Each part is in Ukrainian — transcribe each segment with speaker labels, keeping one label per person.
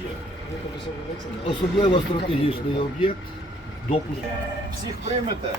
Speaker 1: Особливо стратегічний об'єкт. Допуск.
Speaker 2: Всіх приймете?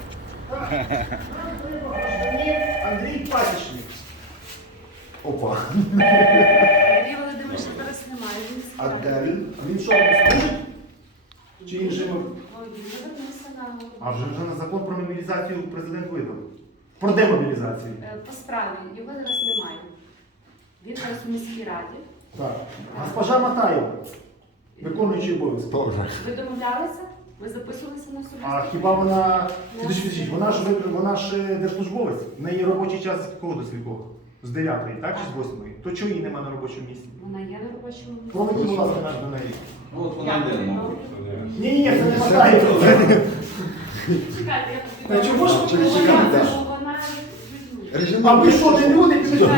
Speaker 3: Андрій Пасічник.
Speaker 2: Опа.
Speaker 4: Андрій Володимирович зараз немає. Він
Speaker 2: А де він?
Speaker 3: Він що, не служить? Чи він живе?
Speaker 4: Він повернувся на
Speaker 3: А вже на закон про мобілізацію президент видав. Про демобілізацію.
Speaker 4: по справі. Його зараз немає. Він зараз у міській раді.
Speaker 3: Так. Госпожа Матаєва, виконуючий обов'язки.
Speaker 4: Ви домовлялися? Ви записувалися на суд?
Speaker 3: А хіба вона... Підождіть, вона ж держслужбовець. В неї робочий час з кого до скількох? З 9-ї, так? Чи з 8-ї? То чого її нема на робочому місці?
Speaker 4: Вона є на робочому місці.
Speaker 3: Проведіть, будь ласка, наш до неї.
Speaker 5: Ну, от вона йде, мабуть.
Speaker 3: Ні, це не Матаєва.
Speaker 4: Чекайте, я
Speaker 3: Та чого ж ви
Speaker 4: Вона
Speaker 3: чекаєте?
Speaker 4: вона
Speaker 3: А ви що, не люди?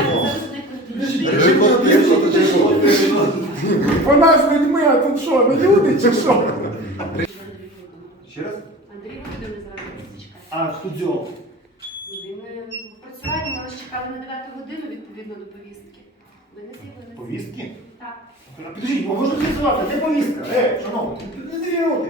Speaker 3: Вона з людьми, а тут що, не люди чи що? Ще раз?
Speaker 4: Андрій Володимирович зараз чекає.
Speaker 3: А, Худзьов.
Speaker 4: Він в працюванні, ми вас чекали на 9 годину відповідно до повістки. Ви не з'явилися.
Speaker 3: Повістки?
Speaker 4: Так.
Speaker 3: Підождіть, можна фіксувати, де повістка? Шановні, не дивіться.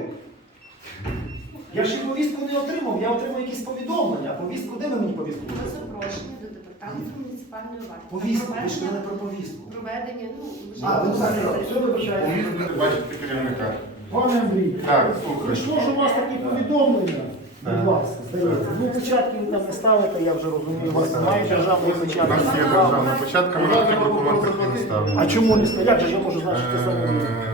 Speaker 3: Я ще повістку не отримав, я отримав якісь повідомлення. А повістку, де ви мені повістку
Speaker 4: Ви
Speaker 3: виписали?
Speaker 4: запрошені до департаменту муніципальної варти.
Speaker 3: Повістку, ви ж не про повістку.
Speaker 4: Проведення, ну, ви ж
Speaker 3: А, ви так, все вибачаєте.
Speaker 6: Бачите керівника.
Speaker 3: Пане Андрій,
Speaker 6: Так, слухаю.
Speaker 3: прийшло ж у вас такі повідомлення. Будь ласка, здається. Ну, печатки ви там не ставите, я вже розумію, у вас немає державної
Speaker 6: У
Speaker 3: печатки.
Speaker 6: нас є державна початка, ми такі документи не ставимо.
Speaker 3: А чому не ставите? Як же ж я можу знати, що це саме?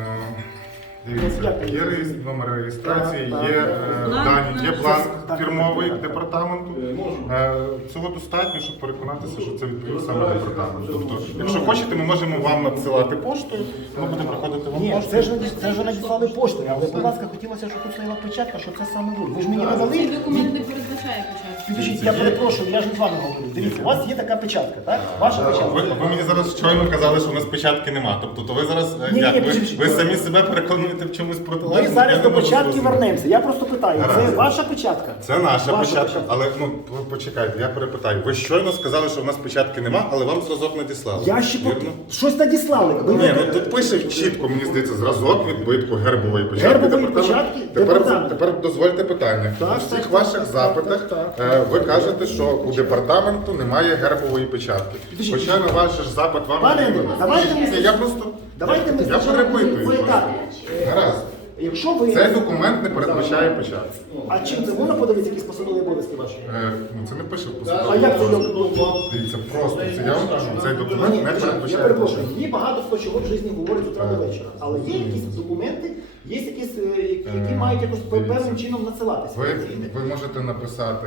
Speaker 6: Дивіться, є номер реєстрації, є дані, є бланк фірмовий департаменту. Цього достатньо, щоб переконатися, що це відповідь саме департамент. Тобто, якщо хочете, ми можемо вам надсилати поштою, ми будемо приходити вам
Speaker 3: Ні,
Speaker 6: поштою.
Speaker 3: це вже надіслали поштою, але, будь ласка, хотілося, щоб тут стояла печатка, що це саме ви. Ви ж мені надали.
Speaker 7: Цей документ не передбачає початку.
Speaker 3: Підождіть, я перепрошую, я ж не з вами говорю. Дивіться, у вас є така печатка, так? Ваша печатка.
Speaker 6: Ви мені зараз щойно казали, що у нас печатки нема. Тобто, то ви зараз ви самі себе переконуєте в чомусь
Speaker 3: Ми
Speaker 6: протилежному?
Speaker 3: зараз
Speaker 6: Я
Speaker 3: до
Speaker 6: не можу
Speaker 3: початки
Speaker 6: зрозуміти.
Speaker 3: вернемося. Я просто питаю, це
Speaker 6: Гаразд.
Speaker 3: ваша печатка?
Speaker 6: Це наша
Speaker 3: Ваша
Speaker 6: печатка,
Speaker 3: печатка.
Speaker 6: але почекайте, я перепитаю. Ви щойно сказали, що в нас печатки нема, але вам зразок надіслали.
Speaker 3: Я ще
Speaker 6: Вірно?
Speaker 3: щось надіслали. Ви
Speaker 6: Ні,
Speaker 3: мені-
Speaker 6: ну тут пише чітко, мені здається, зразок відбитку гербової печатки.
Speaker 3: Гербової
Speaker 6: Департамент.
Speaker 3: печатки?
Speaker 6: Тепер,
Speaker 3: Департамент.
Speaker 6: тепер дозвольте питання.
Speaker 3: Так,
Speaker 6: У всіх
Speaker 3: так,
Speaker 6: ваших
Speaker 3: так,
Speaker 6: запитах
Speaker 3: так.
Speaker 6: ви кажете, що у департаменту немає гербової печатки.
Speaker 3: Підождіть.
Speaker 6: Хоча на ваш же ж запит вам
Speaker 3: Пане
Speaker 6: не
Speaker 3: Андрій,
Speaker 6: відповідь.
Speaker 3: давайте ми-
Speaker 6: Ні, я просто
Speaker 3: Давайте ми
Speaker 6: я
Speaker 3: спочатку
Speaker 6: перепитую.
Speaker 3: по етапі.
Speaker 6: Гаразд.
Speaker 3: Якщо ви...
Speaker 6: Цей документ не передбачає печатки.
Speaker 3: А чим це? Можна подивитися якісь посадові обов'язки ваші?
Speaker 6: Ну, це не пише в
Speaker 3: А
Speaker 6: посадовій.
Speaker 3: як це його?
Speaker 6: Дивіться, просто це я вам кажу, цей
Speaker 3: Ні,
Speaker 6: документ не
Speaker 3: я
Speaker 6: передбачає
Speaker 3: перепрошую,
Speaker 6: печатки.
Speaker 3: мені багато хто чого в житті говорить з утра до вечора. Але є якісь документи, є якісь, які мають якось певним чином надсилатися.
Speaker 6: Ви можете написати,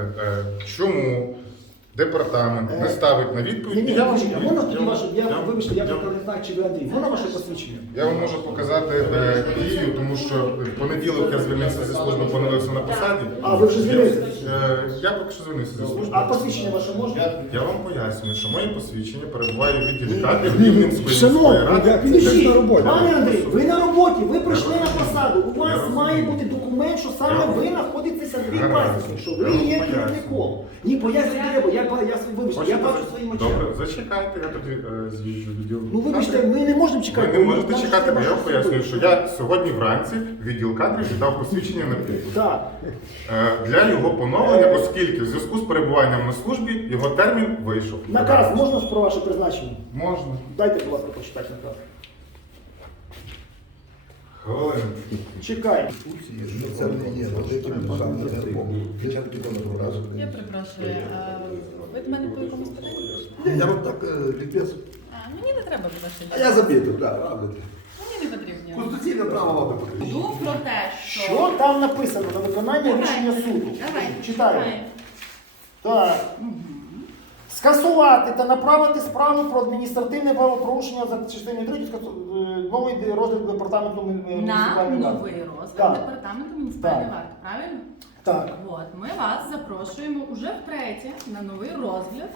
Speaker 6: чому департамент не ставить на
Speaker 3: Ні,
Speaker 6: відповідь.
Speaker 3: ні,
Speaker 6: І
Speaker 3: я
Speaker 6: вам-
Speaker 3: вибачте, а можна тоді ваше,
Speaker 6: я-
Speaker 3: вибачте, я
Speaker 6: я-
Speaker 3: не знаю, чи ви Андрій, можна ваше посвідчення?
Speaker 6: Я вам можу показати дію, тому що в понеділок я звільнився зі служби, поновився на посаді.
Speaker 3: А, ви вже звільнилися?
Speaker 6: Я поки що звільнився зі служби.
Speaker 3: А посвідчення ваше можна?
Speaker 6: Я вам пояснюю, що моє посвідчення перебуває у відділі кадрів Рівненської міської
Speaker 3: Шановні,
Speaker 6: ради.
Speaker 3: підождіть,
Speaker 6: на роботі.
Speaker 3: пане Андрій, ви на роботі, ви прийшли на посаду, у вас має бути документ, що саме ви знаходитеся Андрій Пасічник, що ви є керівником. Ні, пояснюйте треба, вибачте, я бачу своїм очам.
Speaker 6: Добре, зачекайте, я тоді з'їжджу в відділ.
Speaker 3: Ну вибачте, ми не можемо чекати.
Speaker 6: Ви не можете
Speaker 3: Нам
Speaker 6: чекати,
Speaker 3: треба
Speaker 6: бо я вам
Speaker 3: щось
Speaker 6: пояснюю,
Speaker 3: робити.
Speaker 6: що я сьогодні вранці в відділ кадрів віддав посвідчення на підпис.
Speaker 3: Так.
Speaker 6: Для його поновлення, оскільки в зв'язку з перебуванням на службі його термін вийшов.
Speaker 3: Наказ можна про ваше призначення?
Speaker 6: Можна.
Speaker 3: Дайте, будь ласка, почитати наказ.
Speaker 6: Хвилину.
Speaker 3: Чекай.
Speaker 1: Це не є великим саме гербом. Печатки то не разу.
Speaker 7: Я перепрошую, а ви до мене по якомусь питанню прийшли?
Speaker 1: Я вам так ліквіз.
Speaker 7: Мені не треба буде
Speaker 1: А я забитий, так, робите.
Speaker 7: Мені не потрібні.
Speaker 1: Конституційне право вам не потрібно.
Speaker 7: Йду про те, що...
Speaker 3: Що там написано на виконання рішення суду?
Speaker 7: Давай.
Speaker 3: Читаю.
Speaker 7: Давай.
Speaker 3: Так. Скасувати та направити справу про адміністративне правопорушення за частиною 3 новий розгляд департаменту
Speaker 7: На
Speaker 3: муніципальної варти.
Speaker 7: новий розгляд
Speaker 3: Так.
Speaker 7: департаменту муніципальної
Speaker 3: Так.
Speaker 7: варти, правильно?
Speaker 3: Так.
Speaker 7: От, ми вас запрошуємо уже втретє на новий розгляд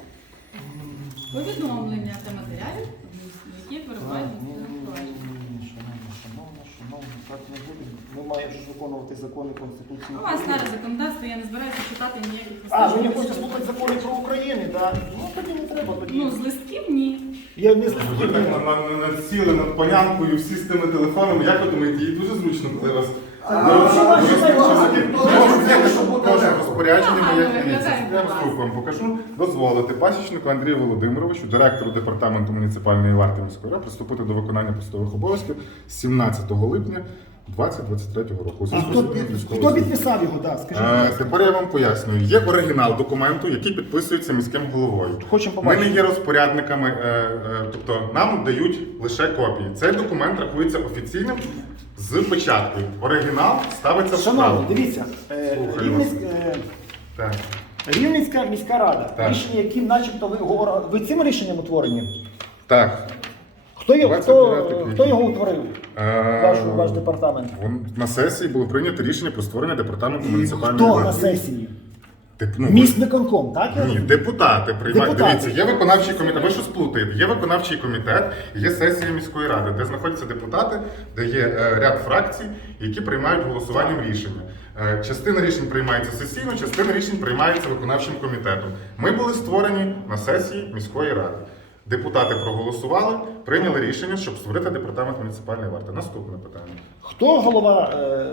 Speaker 7: повідомлення та матеріалів, які перебувають в місцевому провадженні.
Speaker 3: Ну, так не буде. Ми маємо ж виконувати закони Конституції.
Speaker 7: У вас старе законодавство, я не збираюся читати ніяких
Speaker 3: А, ви не
Speaker 7: листів.
Speaker 3: хочете слухати закони про Україну, так? Ну, тоді не треба. Тоді.
Speaker 7: Ну, з листків ні.
Speaker 3: Я не
Speaker 6: Ви
Speaker 3: слухаю.
Speaker 6: так насіли над панянкою всі з тими телефонами, як ви думаєте, їй дуже зручно, коли вас... Розпорядження моє я вам покажу. Дозволити пасічнику Андрію Володимировичу, директору департаменту муніципальної варти міської ради, приступити до виконання посадових обов'язків з 17 липня 2023 року.
Speaker 3: А хто підписав його, так? Скажіть, будь ласка.
Speaker 6: Тепер я вам пояснюю. Є оригінал документу, який підписується міським головою.
Speaker 3: Хочемо
Speaker 6: Ми
Speaker 3: побачити.
Speaker 6: не є розпорядниками, тобто нам дають лише копії. Цей документ рахується офіційним з печаткою. Оригінал ставиться в
Speaker 3: Шановні,
Speaker 6: справу.
Speaker 3: дивіться,
Speaker 6: Слухаю вас. Так.
Speaker 3: Рівненська міська рада,
Speaker 6: Так.
Speaker 3: рішення, яким начебто ви цим рішенням утворені?
Speaker 6: Так.
Speaker 3: Хто
Speaker 6: 29 квітня.
Speaker 3: його утворив? Ваш департамент?
Speaker 6: На сесії було прийнято рішення про створення департаменту муніципальної
Speaker 3: Хто на
Speaker 6: варти.
Speaker 3: сесії?
Speaker 6: Ну,
Speaker 3: Міськвиконком, так?
Speaker 6: Ні, депутати приймають.
Speaker 3: Депутати.
Speaker 6: Дивіться, є виконавчий комітет. Ви що сплутаєте? Є виконавчий комітет, є сесія міської ради, де знаходяться депутати, де є ряд фракцій, які приймають голосуванням рішення. Частина рішень приймається сесійно, частина рішень приймається виконавчим комітетом. Ми були створені на сесії міської ради. Депутати проголосували, прийняли рішення, щоб створити департамент муніципальної варти. Наступне питання.
Speaker 3: Хто голова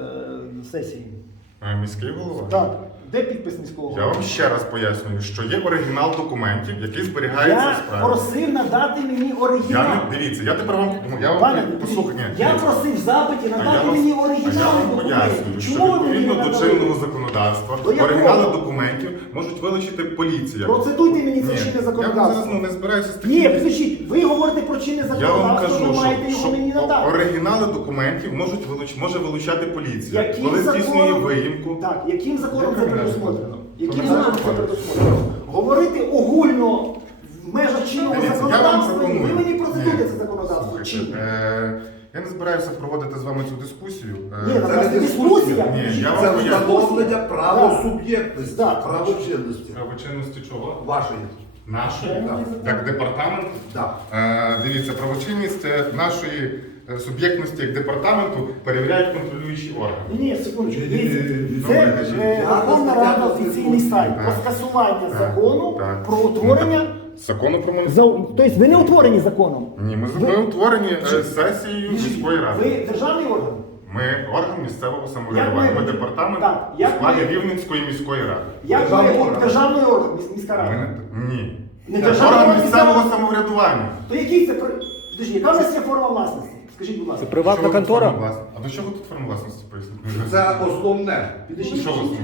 Speaker 3: сесії?
Speaker 6: Міський голова.
Speaker 3: Так. Де підпис міського
Speaker 6: Я
Speaker 3: голови?
Speaker 6: вам ще раз пояснюю, що є оригінал документів, який зберігається в
Speaker 3: Я
Speaker 6: справі.
Speaker 3: просив надати мені оригінал.
Speaker 6: Дивіться, я тепер вам
Speaker 3: Пане,
Speaker 6: послухайте. ні,
Speaker 3: я
Speaker 6: дивіться.
Speaker 3: просив в запиті
Speaker 6: А
Speaker 3: надати
Speaker 6: я
Speaker 3: мені
Speaker 6: вам
Speaker 3: оригінал
Speaker 6: пояснюю, що
Speaker 3: Чому ви мені
Speaker 6: відповідно
Speaker 3: не
Speaker 6: до
Speaker 3: надали?
Speaker 6: чинного законодавства
Speaker 3: До якого?
Speaker 6: оригінали документів можуть вилучити поліція.
Speaker 3: Процитуйте мені це
Speaker 6: Ні,
Speaker 3: чинне
Speaker 6: я вам
Speaker 3: законодавство.
Speaker 6: зараз не збираюся з
Speaker 3: Ні,
Speaker 6: такими.
Speaker 3: підключіть, ви говорите про чинне
Speaker 6: Я вам
Speaker 3: законодавство,
Speaker 6: кажу,
Speaker 3: ви маєте
Speaker 6: що
Speaker 3: його мені надати.
Speaker 6: оригінали документів може вилучати поліція. Коли здійснює виїмку.
Speaker 3: Так, яким законом
Speaker 6: Як
Speaker 3: це
Speaker 6: ви мене
Speaker 3: предусмотрено? Яким
Speaker 6: не
Speaker 3: законом це
Speaker 6: знаєте?
Speaker 3: предусмотрено? Говорити огульно в межах чинного
Speaker 6: Дивіться, я вам
Speaker 3: законодавства, і ви
Speaker 6: пропоную.
Speaker 3: мені процитуєте
Speaker 6: Ні,
Speaker 3: це законодавство.
Speaker 6: слухайте,
Speaker 3: Чи?
Speaker 6: я не збираюся проводити з вами цю дискусію.
Speaker 3: Ні,
Speaker 1: це
Speaker 3: це
Speaker 1: не
Speaker 3: дискусія.
Speaker 6: Ні, я
Speaker 1: Це
Speaker 6: вам поясню.
Speaker 1: встановлення
Speaker 3: Так.
Speaker 1: правосуб'єктності,
Speaker 3: Так.
Speaker 1: правочинності.
Speaker 6: Правочинності чого?
Speaker 1: Вашої.
Speaker 6: Нашої?
Speaker 3: Так.
Speaker 6: Як департамент?
Speaker 1: Так.
Speaker 6: Дивіться, правочинність нашої суб'єктності як департаменту перевіряють контролюючі органи.
Speaker 3: Ні, секундочку,
Speaker 1: Ні,
Speaker 3: дивіться.
Speaker 1: добре,
Speaker 3: Це
Speaker 1: кажіть.
Speaker 3: Верховна Рада офіційний сайт
Speaker 6: Так.
Speaker 3: про скасування
Speaker 6: Так.
Speaker 3: закону
Speaker 6: Так.
Speaker 3: про утворення.
Speaker 6: Закону про
Speaker 3: Тобто ви не утворені законом.
Speaker 6: Ні, ми
Speaker 3: Ви-
Speaker 6: утворені сесією міської ради.
Speaker 3: Ви державний орган?
Speaker 6: Ми орган місцевого
Speaker 3: Як
Speaker 6: самоврядування.
Speaker 3: ми-
Speaker 6: Ми департамент
Speaker 3: Так,
Speaker 6: у
Speaker 3: як
Speaker 6: складі
Speaker 3: ми-
Speaker 6: Рівненської міської ради.
Speaker 3: Як
Speaker 1: Державний
Speaker 3: ви
Speaker 1: орган.
Speaker 3: державний орган, міська
Speaker 6: Ми
Speaker 3: рада?
Speaker 6: Ні.
Speaker 3: Не
Speaker 6: Це
Speaker 3: державний
Speaker 6: орган
Speaker 3: орган
Speaker 6: місцевого
Speaker 3: місцевого-
Speaker 6: самоврядування.
Speaker 3: То який це Подожди, яка в нас є форма власності? Скажіть, будь ласка.
Speaker 6: Що ви тут форма власності? А до чого тут форма власності поясніть?
Speaker 1: Це основне.
Speaker 3: Підождіть.
Speaker 6: Що ви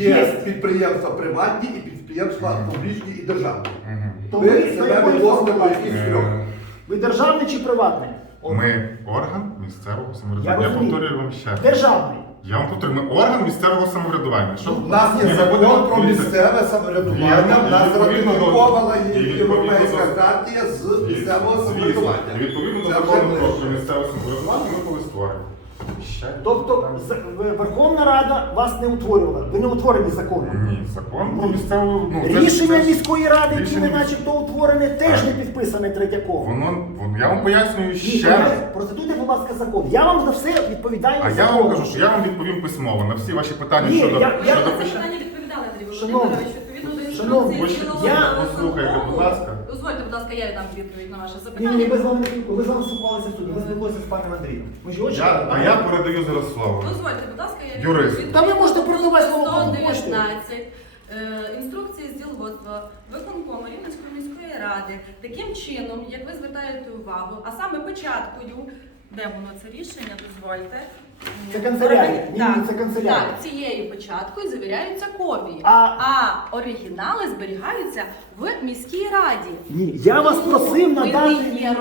Speaker 1: Є підприємства приватні і підприємства публічні і державні.
Speaker 3: То
Speaker 1: Ви
Speaker 3: ви
Speaker 1: себе
Speaker 3: якої форми
Speaker 1: відносите до
Speaker 3: власності?
Speaker 1: якихось трьох.
Speaker 3: Ви державний чи приватний?
Speaker 6: Ми орган місцевого самоврядування.
Speaker 3: Я
Speaker 6: Я
Speaker 3: розумію.
Speaker 6: повторюю вам ще.
Speaker 3: Державний.
Speaker 6: Я вам повторюю, ми орган місцевого самоврядування. Що?
Speaker 1: У нас
Speaker 6: Ні,
Speaker 1: є
Speaker 6: ми будемо-
Speaker 1: закон про
Speaker 6: дивіться,
Speaker 1: місцеве самоврядування, в нас
Speaker 6: відповідно до-
Speaker 1: ратифікована
Speaker 6: і
Speaker 1: Європейська
Speaker 6: відповідно до-
Speaker 1: хартія з місцевого
Speaker 6: Звісно,
Speaker 1: самоврядування.
Speaker 6: і відповідно до
Speaker 1: Це
Speaker 6: закону
Speaker 1: вже
Speaker 6: про
Speaker 1: ближче.
Speaker 6: місцеве самоврядування ми були створені. Ще?
Speaker 3: Тобто Верховна Рада вас не утворювала. Ви не утворені законом.
Speaker 6: Ні, закон про місцеву...
Speaker 3: Рішення міської ради, яке
Speaker 6: рішення-
Speaker 3: начебто утворене, теж не підписане Третьяком.
Speaker 6: Я вам пояснюю
Speaker 3: Ні,
Speaker 6: ще раз.
Speaker 3: процитуйте, будь ласка, закон. Я вам за все відповідаю
Speaker 6: А я
Speaker 3: законом.
Speaker 6: вам кажу, що я вам відповім письмово на всі ваші питання
Speaker 3: Ні,
Speaker 6: щодо...
Speaker 3: я-
Speaker 6: щодо
Speaker 7: На
Speaker 6: пища-
Speaker 7: запитання відповідали, Андрій
Speaker 3: Шановний,
Speaker 7: Володимирович, відповідно до
Speaker 3: шановний,
Speaker 7: інструкції
Speaker 6: ви-
Speaker 7: цілого
Speaker 3: я-
Speaker 6: послухайте, будь ласка.
Speaker 7: Дозвольте, будь ласка, я дам відповідь на ваше
Speaker 3: Ні,
Speaker 7: запитання.
Speaker 3: ні, ви з вами не спілкуєтеся. Ви з вами спілкувалися в суді. Ви спілкуєтеся з паном Андрієм. Ми ж його чекали.
Speaker 6: А я передаю зараз слово.
Speaker 7: Дозвольте, будь ласка, я
Speaker 6: Юрист.
Speaker 7: відповім.
Speaker 3: Та ви можете передавати слово кому хочете.
Speaker 7: 119 інструкції з ділгоспа виконкому Рівненської міської ради. Таким чином, як ви звертаєте увагу, а саме початкою, де воно це рішення, дозвольте.
Speaker 3: Це канцелярія. Ні,
Speaker 7: Так,
Speaker 3: ні, це канцелярія.
Speaker 7: Так, цією початкою завіряються копії,
Speaker 3: А-
Speaker 7: а оригінали зберігаються в міській раді.
Speaker 3: Ні, я вас просив надати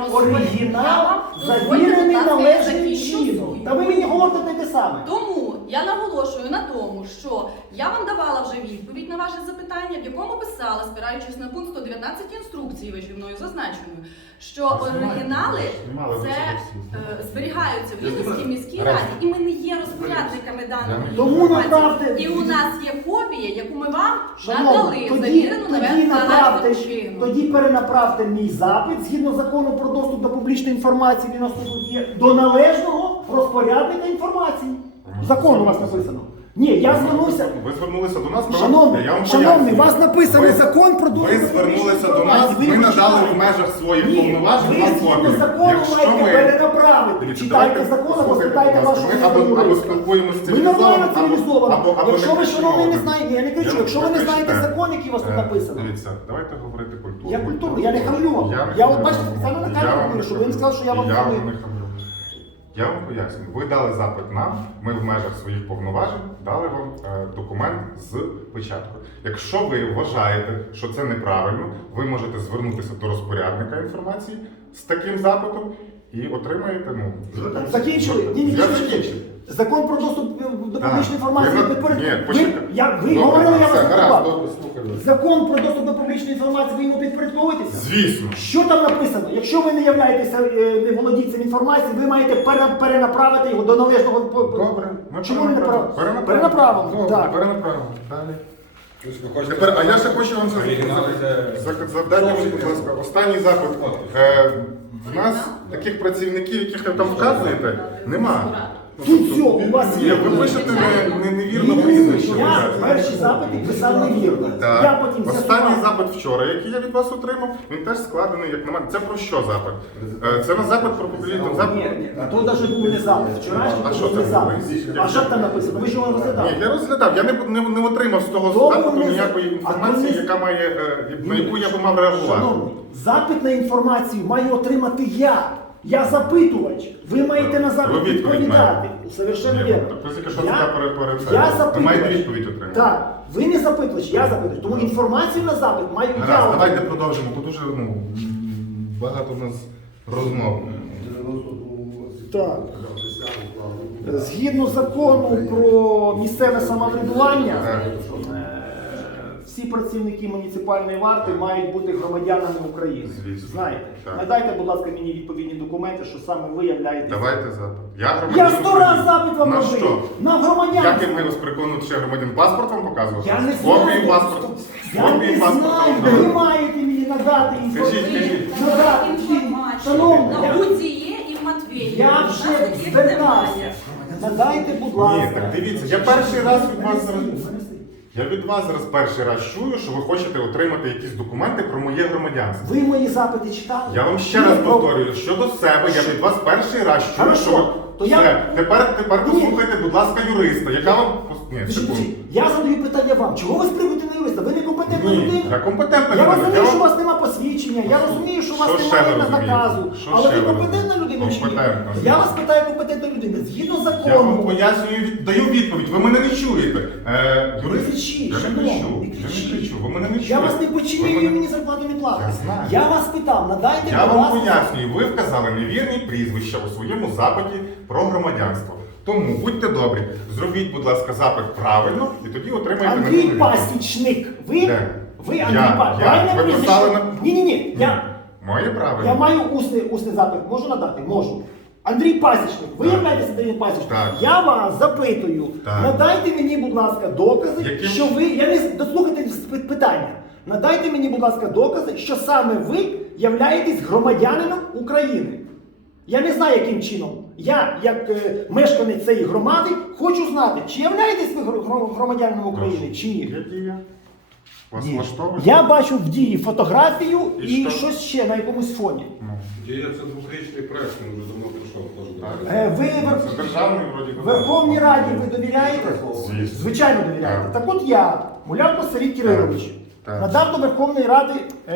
Speaker 3: оригінал, завірений належним чином. Та ви мені говорите не те саме.
Speaker 7: Тому я наголошую на тому, що я вам давала вже відповідь на ваше запитання, в якому писала, спираючись на пункт 119 інструкції, вище мною зазначеною, що оригінали це зберігаються в Рівненській міській раді, і ми не є розпорядниками даної
Speaker 3: Тому
Speaker 7: інформації.
Speaker 3: направте-
Speaker 7: І у нас є копія, яку ми вам
Speaker 3: Шановні,
Speaker 7: надали,
Speaker 3: тоді
Speaker 7: завірену
Speaker 3: направте,
Speaker 7: належним чином.
Speaker 3: тоді перенаправте мій запит згідно закону про доступ до публічної інформації, він у нас тут є, до належного розпорядника інформації. Закон у вас написано. Ні, я звернувся.
Speaker 6: Ви звернулися до нас,
Speaker 3: Шановний,
Speaker 6: я вам
Speaker 3: шановний,
Speaker 6: пояснюю.
Speaker 3: у вас написано
Speaker 6: Ви-
Speaker 3: закон про доступ
Speaker 6: Ви
Speaker 3: до
Speaker 6: звернулися до
Speaker 3: інформації.
Speaker 6: нас,
Speaker 3: Ви
Speaker 6: ми
Speaker 3: його
Speaker 6: надали в
Speaker 3: читаєте.
Speaker 6: межах своїх
Speaker 3: Ні,
Speaker 6: повноважень
Speaker 3: ви
Speaker 6: вам
Speaker 3: згідно
Speaker 6: копію.
Speaker 3: закону маєте перенаправити.
Speaker 6: Дивіться,
Speaker 3: Читайте
Speaker 6: давайте
Speaker 3: закон або
Speaker 6: послухайте,
Speaker 3: спитайте
Speaker 6: будь ласка,
Speaker 3: вашого
Speaker 6: ми або
Speaker 3: юриста.
Speaker 6: спілкуємося
Speaker 3: Ми
Speaker 6: цивілізовано,
Speaker 3: нормально цивілізовано.
Speaker 6: або
Speaker 3: Якщо ви,
Speaker 6: не
Speaker 3: шановний, не
Speaker 6: кричимо.
Speaker 3: знаєте, я не кричу, якщо ви не знаєте закон, який у вас тут написано.
Speaker 6: Дивіться, давайте говорити культурно.
Speaker 3: Я культурно, я не хамлю вам.
Speaker 6: не
Speaker 3: Я от
Speaker 6: хамлю.
Speaker 3: бачите, спеціально на камеру говорю, щоб ви не сказали, що я вам хамлю.
Speaker 6: не хамлю. Я вам поясню. Ви дали запит нам, ми в межах своїх повноважень дали вам документ з печаткою. Якщо ви вважаєте, що це неправильно, ви можете звернутися до розпорядника інформації з таким запитом і отримаєте,
Speaker 3: Закінчили? Ні,
Speaker 6: Я
Speaker 3: чекайте.
Speaker 6: закінчив.
Speaker 3: Закон про доступ до
Speaker 6: Так.
Speaker 3: публічної інформації.
Speaker 6: Ви- Ні, почекайте.
Speaker 3: Ви
Speaker 6: Добре,
Speaker 3: говорили, я
Speaker 6: все,
Speaker 3: вас
Speaker 6: гаразд,
Speaker 3: слухав.
Speaker 6: добре, слухаю.
Speaker 3: Закон про доступ до публічної інформації, ви йому підпорядковуєтеся?
Speaker 6: Звісно.
Speaker 3: Що там написано? Якщо ви не являєтеся не володійцем інформації, ви маєте перенаправити його до належного.
Speaker 6: Добре. Ми
Speaker 3: Чому не
Speaker 6: перенаправимо?
Speaker 3: Перенаправимо.
Speaker 6: Добре,
Speaker 3: Так.
Speaker 6: перенаправимо. Далі. Тепер, а я ще хочу вам задати, будь ласка, останній запит. В нас таких працівників, яких ви там вказуєте, нема.
Speaker 3: Тут все, у вас
Speaker 6: Ні,
Speaker 3: є.
Speaker 6: ви пишете невірно прізвище.
Speaker 3: Я перші запити писав невірно.
Speaker 6: Так.
Speaker 3: Я потім
Speaker 6: Останній
Speaker 3: з'ясував.
Speaker 6: запит вчора, який я від вас отримав, він теж складений, як на мене. Це про що запит? Це на запит про публічний запит.
Speaker 3: Ні, а то навіть був не запит. Вчорашній
Speaker 6: А
Speaker 3: то
Speaker 6: що
Speaker 3: був
Speaker 6: це
Speaker 3: не запит.
Speaker 6: було?
Speaker 3: А що там написано? Ви ж його розглядали.
Speaker 6: Ні, я розглядав, я не отримав з того
Speaker 3: Добре,
Speaker 6: запиту
Speaker 3: не
Speaker 6: ніякої
Speaker 3: за-
Speaker 6: інформації,
Speaker 3: а то не-
Speaker 6: яка має, на яку я би мав реагувати.
Speaker 3: Шановний, запит на інформацію маю отримати я. Я запитувач. Ви маєте на запит
Speaker 6: Ви відповідь
Speaker 3: відповідати.
Speaker 6: маєте.
Speaker 3: Совершенно
Speaker 6: Ні,
Speaker 3: вірно.
Speaker 6: так ви тільки що
Speaker 3: Я-
Speaker 6: це перед
Speaker 3: Я
Speaker 6: Ви
Speaker 3: запитувач.
Speaker 6: маєте відповідь отримати.
Speaker 3: Так, ви не запитувач, я запитувач. Тому інформацію на запит маю я.
Speaker 6: Гаразд, давайте
Speaker 3: отримати.
Speaker 6: продовжимо. Тут уже багато в нас розмов.
Speaker 3: Так. Згідно закону про місцеве самоврядування,
Speaker 6: Так.
Speaker 3: всі працівники муніципальної варти мають бути громадянами України.
Speaker 6: Звісно.
Speaker 3: Знаєте?
Speaker 6: Так.
Speaker 3: Надайте, будь ласка, мені відповідні документи, що саме ви являєтесь.
Speaker 6: Давайте запит. Я
Speaker 3: Я
Speaker 6: громадянин
Speaker 3: 100 раз
Speaker 6: України.
Speaker 3: запит вам
Speaker 6: На
Speaker 3: робив.
Speaker 6: що?
Speaker 3: На
Speaker 6: Як
Speaker 3: громадянство.
Speaker 6: я маю вас переконувати, що я громадян паспорт вам показувати?
Speaker 3: Я не
Speaker 6: Копію
Speaker 3: знаю.
Speaker 6: паспорту.
Speaker 3: Я
Speaker 6: Копію
Speaker 3: не
Speaker 6: паспорту
Speaker 3: знаю.
Speaker 6: вам
Speaker 3: Ви
Speaker 6: дам.
Speaker 3: маєте мені надати інформацію.
Speaker 6: Кажіть.
Speaker 3: Надати. Шановні,
Speaker 7: На
Speaker 3: я-
Speaker 7: Будзіє і в Матвєї.
Speaker 3: я
Speaker 7: У
Speaker 3: вже
Speaker 7: нас таких
Speaker 3: звертався.
Speaker 7: немає.
Speaker 3: Надайте, будь
Speaker 6: Ні,
Speaker 3: ласка.
Speaker 6: так дивіться, я перший раз від вас зараз. Я від вас зараз перший раз чую, що ви хочете отримати якісь документи про моє громадянство.
Speaker 3: Ви мої запити читали?
Speaker 6: Я вам ще раз повторюю, щодо себе, я від вас перший раз чую,
Speaker 3: Хорошо,
Speaker 6: що ви...
Speaker 3: то я-
Speaker 6: Все, тепер
Speaker 3: Ні.
Speaker 6: послухайте, будь ласка, юриста, яка вам... Ні, секунду.
Speaker 3: Я задаю питання вам. Чого ви спрямуєте на юриста? Ви не компетентна
Speaker 6: Ні,
Speaker 3: людина?
Speaker 6: я компетентна
Speaker 3: Я
Speaker 6: людина.
Speaker 3: розумію,
Speaker 6: Я
Speaker 3: що у
Speaker 6: вам-
Speaker 3: вас нема посвідчення, я розумію, що у вас
Speaker 6: Що ще
Speaker 3: немає
Speaker 6: ви
Speaker 3: на
Speaker 6: розумієте?
Speaker 3: наказу.
Speaker 6: Що
Speaker 3: Але
Speaker 6: ще
Speaker 3: ви
Speaker 6: ви
Speaker 3: компетентна
Speaker 6: розумієте?
Speaker 3: людина чи ні?
Speaker 6: Компетентна.
Speaker 3: Я вас питаю компетентна людина. Згідно
Speaker 6: Я вам
Speaker 3: закону.
Speaker 6: пояснюю, даю відповідь, ви мене не чуєте. Юрист,
Speaker 3: кричіть,
Speaker 6: я не
Speaker 3: шановний,
Speaker 6: кричу,
Speaker 3: не
Speaker 6: я не
Speaker 3: кричіть.
Speaker 6: кричу, ви мене не чуєте.
Speaker 3: Я вас не
Speaker 6: Ви
Speaker 3: починюю,
Speaker 6: мене-
Speaker 3: ви мені зарплату не платите.
Speaker 6: Я знаю.
Speaker 3: Я вас питав, надайте,
Speaker 6: Я
Speaker 3: будь
Speaker 6: вам
Speaker 3: ласка.
Speaker 6: пояснюю, ви вказали невірні прізвища у своєму запиті про громадянство. Тому будьте добрі, зробіть, будь ласка, запит правильно і тоді отримаєте
Speaker 3: Андрій
Speaker 6: мене відповідь.
Speaker 3: Пасічник. Ви
Speaker 6: Де?
Speaker 3: Андрій
Speaker 6: Я.
Speaker 3: Пасічник.
Speaker 6: Ви
Speaker 3: Правильно
Speaker 6: писали
Speaker 3: прізвище?
Speaker 6: на-
Speaker 3: Ні.
Speaker 6: Моє
Speaker 3: Я
Speaker 6: правильно.
Speaker 3: маю усний запит. Можу надати? Можу. Андрій Пасічник, ви
Speaker 6: Так.
Speaker 3: являєтеся Андрієм Пасічником?
Speaker 6: Так.
Speaker 3: Я вас запитую,
Speaker 6: Так.
Speaker 3: надайте мені, будь ласка, докази,
Speaker 6: Яким-
Speaker 3: що ви. Я не дослухайте питання. Надайте мені, будь ласка, докази, що саме ви являєтесь громадянином України. Я не знаю, яким чином. Я, як мешканець цієї громади, хочу знати, чи являєтесь ви громадянином України, чи ні.
Speaker 6: Є дія. Вас
Speaker 3: Ні.
Speaker 6: влаштовує?
Speaker 3: Я бачу в дії фотографію
Speaker 6: І
Speaker 3: і
Speaker 6: що?
Speaker 3: щось ще на якомусь фоні.
Speaker 8: Дія це двохрічний проект, він вже давно пройшов.
Speaker 3: Ви
Speaker 6: Це державний, вроді би.
Speaker 3: Верховній Раді ви довіряєте?
Speaker 6: Звісно.
Speaker 3: Звичайно довіряєте.
Speaker 6: Так.
Speaker 3: Так от я, Мулявко Сергій Кирилович,
Speaker 6: Так.
Speaker 3: надав до Верховної Ради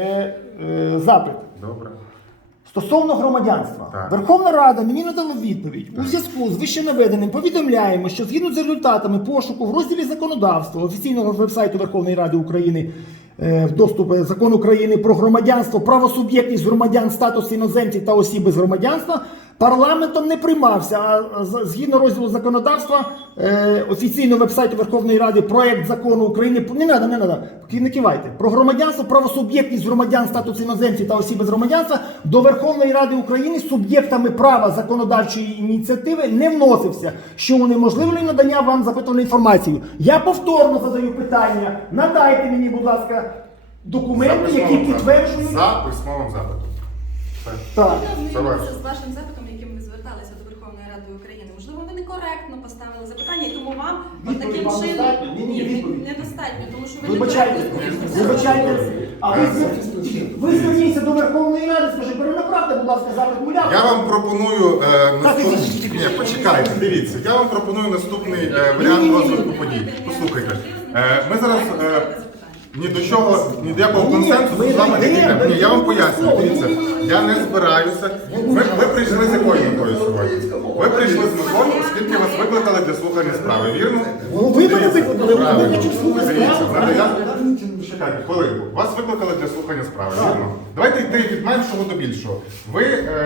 Speaker 3: запит
Speaker 6: Добре.
Speaker 3: стосовно громадянства.
Speaker 6: Так.
Speaker 3: Верховна Рада мені надала відповідь. У зв'язку з вищенаведеним повідомляємо, що згідно з результатами пошуку в розділі законодавства офіційного вебсайту Верховної Ради України в доступ Закон України про громадянство, правосуб'єктність громадян, статус іноземців та осіб без громадянства парламентом не приймався, а згідно розділу законодавства офіційного вебсайту Верховної Ради проект закону України не надо, не кивайте, про громадянство, правосуб'єктність громадян, статус іноземців та осіб без громадянства до Верховної Ради України суб'єктами права законодавчої ініціативи не вносився, що унеможливлює надання вам запитаної інформації. Я повторно задаю питання, надайте мені, будь ласка, документи, які підтверджують.
Speaker 6: За письмовим запитом. Все.
Speaker 3: Так.
Speaker 7: Ми ознайомилися з вашим запитом, яким ви зверталися до Верховної Ради України. ви некоректно поставили запитання, і тому вам
Speaker 3: Відповідь
Speaker 7: таким
Speaker 3: вам
Speaker 7: чином
Speaker 3: достатньо? Ні, відповідь.
Speaker 7: недостатньо, тому що ви
Speaker 3: Вибачайте,
Speaker 7: некоректно
Speaker 3: вибачайте. А ви зверніться до Верховної Ради, скажіть, перенаправте, будь ласка, запит Муляка.
Speaker 6: Я вам пропоную наступний.
Speaker 3: ідіть.
Speaker 6: Ні, почекайте, дивіться. Я вам пропоную наступний варіант розвитку подій. Послухайте. Ми зараз ні до чого, ні до якого консенсусу з вами не дійдемо. Ні, я вам поясню. Дивіться, я не збираюся. Ви прийшли з якою метою сьогодні? Ви прийшли з метою, оскільки вас викликали для слухання справи, вірно?
Speaker 3: Ну, ви мене викликали,
Speaker 6: Правильно.
Speaker 3: ви хочете слухати
Speaker 6: Дивіться,
Speaker 3: справу.
Speaker 6: чекайте, хвилинку. Вас викликали для слухання справи, вірно? Давайте йти від меншого до більшого. Ви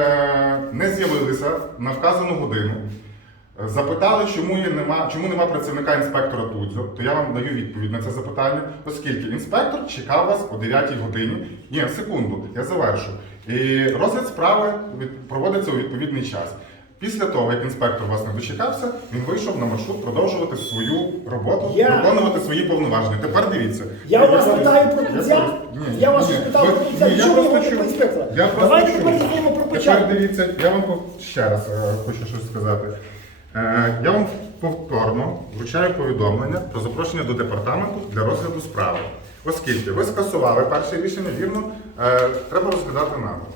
Speaker 6: не з'явилися на вказану годину. Запитали, чому нема працівника інспектора Тудзо, то я вам даю відповідь на це запитання, оскільки інспектор чекав вас о 9 годині. Ні, секунду, я завершу. І розгляд справи проводиться у відповідний час. Після того, як інспектор вас не дочекався, він вийшов на маршрут продовжувати свою роботу, виконувати свої повноваження. Тепер дивіться.
Speaker 3: Я вас питаю про кінця. Я вас питав про кінця.
Speaker 6: я
Speaker 3: Чому ви
Speaker 6: просто
Speaker 3: говорите
Speaker 6: чую.
Speaker 3: про інспектора?
Speaker 6: Я просто
Speaker 3: Давайте
Speaker 6: чую.
Speaker 3: тепер згадаємо про
Speaker 6: Тепер
Speaker 3: початок.
Speaker 6: дивіться, я вам ще раз хочу щось сказати. Я вам повторно вручаю повідомлення про запрошення до департаменту для розгляду справи. Оскільки ви скасували перше рішення, вірно, треба розглядати наново.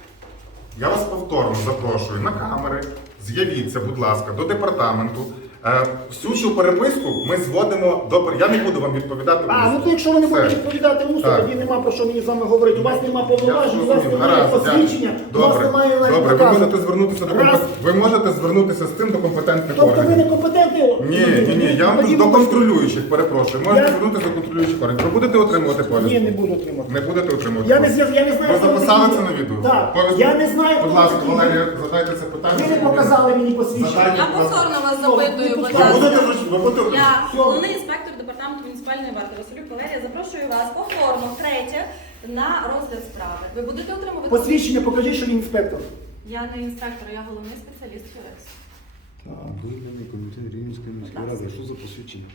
Speaker 6: Я вас повторно запрошую на камери, з'явіться, будь ласка, до департаменту. Всю цю переписку ми зводимо до... Я не буду вам відповідати.
Speaker 3: Ну то якщо ви не будете
Speaker 6: Все.
Speaker 3: відповідати мусу,
Speaker 6: Так.
Speaker 3: тоді нема про що мені з вами говорити. У вас нема повноважень, у вас
Speaker 6: розумію.
Speaker 3: немає
Speaker 6: Гаразд,
Speaker 3: посвідчення, у вас
Speaker 6: Добре,
Speaker 3: немає навіть
Speaker 6: добре. Ви
Speaker 3: наказу.
Speaker 6: можете звернутися
Speaker 3: Раз.
Speaker 6: ви можете звернутися з цим до компетентних
Speaker 3: Тобто ви
Speaker 6: органів.
Speaker 3: некомпетентний?
Speaker 6: Ні, я вам
Speaker 3: Тоді
Speaker 6: до
Speaker 3: ви-
Speaker 6: контролюючих, перепрошую. Можете
Speaker 3: Я-
Speaker 6: звернутися до контролюючих органів. Ви будете отримувати повістку?
Speaker 3: Ні, не буду отримати.
Speaker 6: Не будете отримувати
Speaker 3: Я не
Speaker 6: повістку?
Speaker 3: знаю,
Speaker 6: Ви
Speaker 3: хто
Speaker 6: записали
Speaker 3: такі
Speaker 6: це
Speaker 3: є.
Speaker 6: на відео?
Speaker 3: Так.
Speaker 6: Повістку?
Speaker 3: Я не знаю,
Speaker 6: Будь
Speaker 3: хто
Speaker 6: ласка,
Speaker 3: такі є.
Speaker 6: Валерія, задайте це питання.
Speaker 3: Ви не показали мені посвідчення.
Speaker 6: Задайте,
Speaker 7: Я
Speaker 6: будь ласка.
Speaker 7: повторно вас запитую, будь
Speaker 6: Ви будете,
Speaker 7: ласка.
Speaker 6: ви будете...
Speaker 7: Я, головний інспектор департаменту муніципальної варти Василюк Валерія, запрошую вас повторно, втретє, на розгляд справи. Ви будете отримувати
Speaker 3: Посвідчення покажіть, що він інспектор.
Speaker 7: Я не інспектор, я головний спеціаліст ЮРЕС.
Speaker 1: Вигляданий комітет Рівненської міської ради. Що за посвідчення?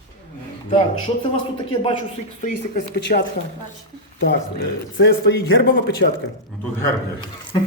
Speaker 3: Так, що це у вас тут таке? Бачу, стоїть якась печатка.
Speaker 7: Бачите?
Speaker 3: Так, це стоїть гербова печатка.
Speaker 6: Тут герб є.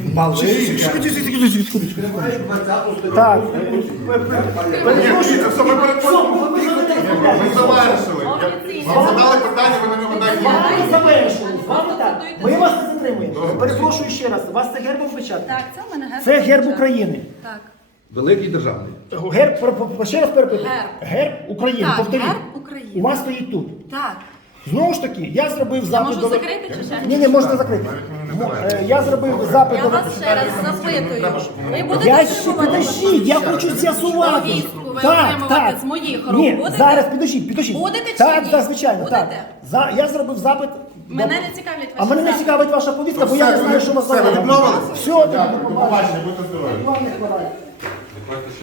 Speaker 3: Так,
Speaker 6: Ні, дивіться, все, ви переходимо. Ми завершили.
Speaker 7: Офіційно.
Speaker 6: Вам задали питання, ви на нього дайте відповідь.
Speaker 3: ми завершили. З вами так. Ми вас не затримуємо. Перепрошую ще раз. У вас це гербова печатка?
Speaker 7: Так, це в мене герб.
Speaker 3: Це герб України.
Speaker 7: Так.
Speaker 1: Великий державний.
Speaker 3: Герб, ще раз перепитую.
Speaker 7: Герб.
Speaker 3: Герб України.
Speaker 7: Так,
Speaker 3: Повторіть.
Speaker 7: герб України.
Speaker 3: У вас стоїть тут.
Speaker 7: Так.
Speaker 3: Знову ж таки, я зробив
Speaker 7: Я
Speaker 3: запит
Speaker 7: можу
Speaker 3: до...
Speaker 7: закрити чи ще?
Speaker 3: Ні, можна закрити. Я зробив запит
Speaker 7: Я
Speaker 3: до...
Speaker 7: вас ще раз запитую. Ви будете
Speaker 3: Я ще
Speaker 7: отримувати
Speaker 3: підождіть, я хочу з'ясувати.
Speaker 7: повістку ви отримувати з моїх рук
Speaker 3: Ні,
Speaker 7: будете?
Speaker 3: зараз підождіть.
Speaker 7: Будете чи
Speaker 3: так,
Speaker 7: ні?
Speaker 3: Так, звичайно,
Speaker 7: Будете?
Speaker 3: так. Я зробив запит.
Speaker 7: Мене не цікавлять ваші
Speaker 3: А мене не
Speaker 7: запити.
Speaker 3: цікавить ваша повістка,
Speaker 6: То
Speaker 3: бо я не
Speaker 6: все,
Speaker 3: знаю, що у вас
Speaker 6: все, ви
Speaker 3: зараз.
Speaker 6: відмовились?
Speaker 3: Все,
Speaker 6: Дякую, до побачення, будьте здорові.
Speaker 3: Вам не хворає.